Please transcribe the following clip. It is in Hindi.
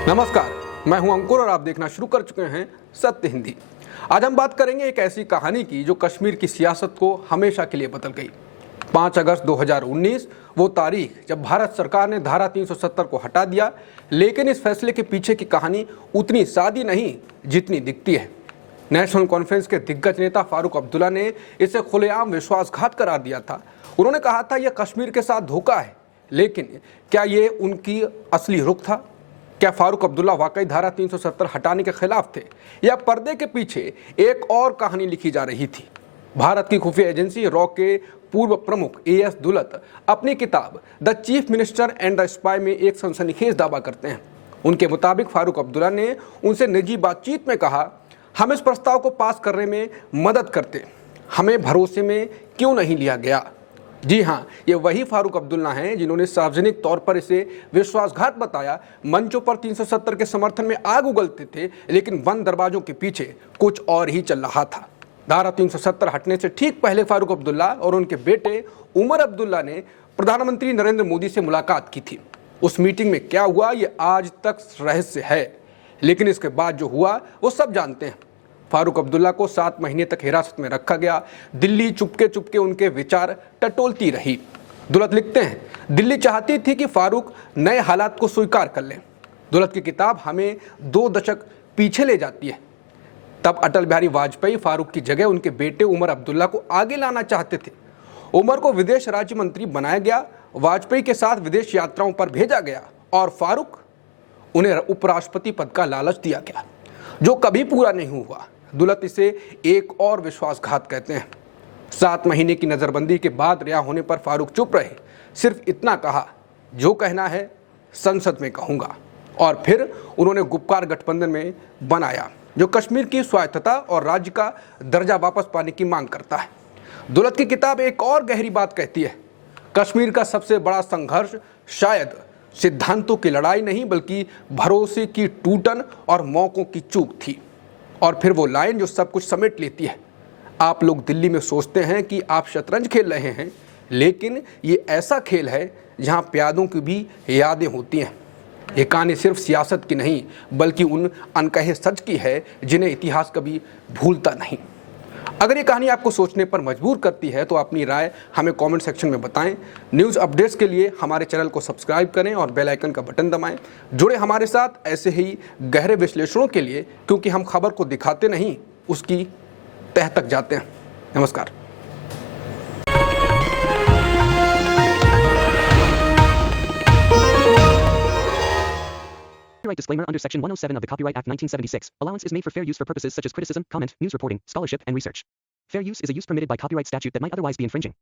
नमस्कार, मैं हूं अंकुर और आप देखना शुरू कर चुके हैं सत्य हिंदी। आज हम बात करेंगे एक ऐसी कहानी की जो कश्मीर की सियासत को हमेशा के लिए बदल गई। 5 अगस्त 2019 वो तारीख जब भारत सरकार ने धारा 370 को हटा दिया, लेकिन इस फैसले के पीछे की कहानी उतनी सादी नहीं जितनी दिखती है। नेशनल कॉन्फ्रेंस के दिग्गज नेता फारूक अब्दुल्ला ने इसे खुलेआम विश्वासघात करार दिया था। उन्होंने कहा था यह कश्मीर के साथ धोखा है, लेकिन क्या ये उनकी असली रुख था? क्या फारूक अब्दुल्ला वाकई धारा 370 हटाने के खिलाफ थे, या पर्दे के पीछे एक और कहानी लिखी जा रही थी? भारत की खुफिया एजेंसी रॉ के पूर्व प्रमुख एएस दुलत अपनी किताब the chief minister and the spy में एक सनसनीखेज दावा करते हैं। उनके मुताबिक फारूक अब्दुल्ला ने उनसे निजी बातचीत में कहा, हम इस प्रस्ताव को पास करने में मदद करते, हमें भरोसे में क्यों नहीं लिया गया। जी हाँ, ये वही फारूक अब्दुल्ला हैं जिन्होंने सार्वजनिक तौर पर इसे विश्वासघात बताया। मंचों पर 370 के समर्थन में आग उगलते थे, लेकिन बंद दरवाजों के पीछे कुछ और ही चल रहा था। धारा 370 हटने से ठीक पहले फारूक अब्दुल्ला और उनके बेटे उमर अब्दुल्ला ने प्रधानमंत्री नरेंद्र मोदी से मुलाकात की थी। उस मीटिंग में क्या हुआ ये आज तक रहस्य है, लेकिन इसके बाद जो हुआ वो सब जानते हैं। फारूक अब्दुल्ला को 7 महीने तक हिरासत में रखा गया। दिल्ली चुपके चुपके उनके विचार टटोलती रही। दुलत लिखते हैं, दिल्ली चाहती थी कि फारूक नए हालात को स्वीकार कर लें। दुलत की किताब हमें 2 दशक पीछे ले जाती है। तब अटल बिहारी वाजपेयी फारूक की जगह उनके बेटे उमर अब्दुल्ला को आगे लाना चाहते थे। उमर को विदेश राज्य मंत्री बनाया गया, वाजपेयी के साथ विदेश यात्राओं पर भेजा गया और फारूक उन्हें उपराष्ट्रपति पद का लालच दिया गया, जो कभी पूरा नहीं हुआ। दुलत इसे एक और विश्वासघात कहते हैं। 7 महीने की नज़रबंदी के बाद रिहा होने पर फारूक चुप रहे, सिर्फ इतना कहा, जो कहना है संसद में कहूँगा। और फिर उन्होंने गुपकार गठबंधन में बनाया, जो कश्मीर की स्वायत्तता और राज्य का दर्जा वापस पाने की मांग करता है। दुलत की किताब एक और गहरी बात कहती है, कश्मीर का सबसे बड़ा संघर्ष शायद सिद्धांतों की लड़ाई नहीं, बल्कि भरोसे की टूटन और मौकों की चूक थी। और फिर वो लाइन जो सब कुछ समेट लेती है, आप लोग दिल्ली में सोचते हैं कि आप शतरंज खेल रहे हैं, लेकिन ये ऐसा खेल है जहां प्यादों की भी यादें होती हैं। ये कहानी सिर्फ सियासत की नहीं, बल्कि उन अनकहे सच की है जिन्हें इतिहास कभी भूलता नहीं। अगर ये कहानी आपको सोचने पर मजबूर करती है तो अपनी राय हमें कमेंट सेक्शन में बताएं। न्यूज़ अपडेट्स के लिए हमारे चैनल को सब्सक्राइब करें और बेल आइकन का बटन दबाएं। जुड़े हमारे साथ ऐसे ही गहरे विश्लेषणों के लिए, क्योंकि हम खबर को दिखाते नहीं, उसकी तह तक जाते हैं। नमस्कार। Copyright disclaimer under Section 107 of the Copyright Act 1976. Allowance is made for fair use for purposes such as criticism, comment, news reporting, scholarship, and research. Fair use is a use permitted by copyright statute that might otherwise be infringing.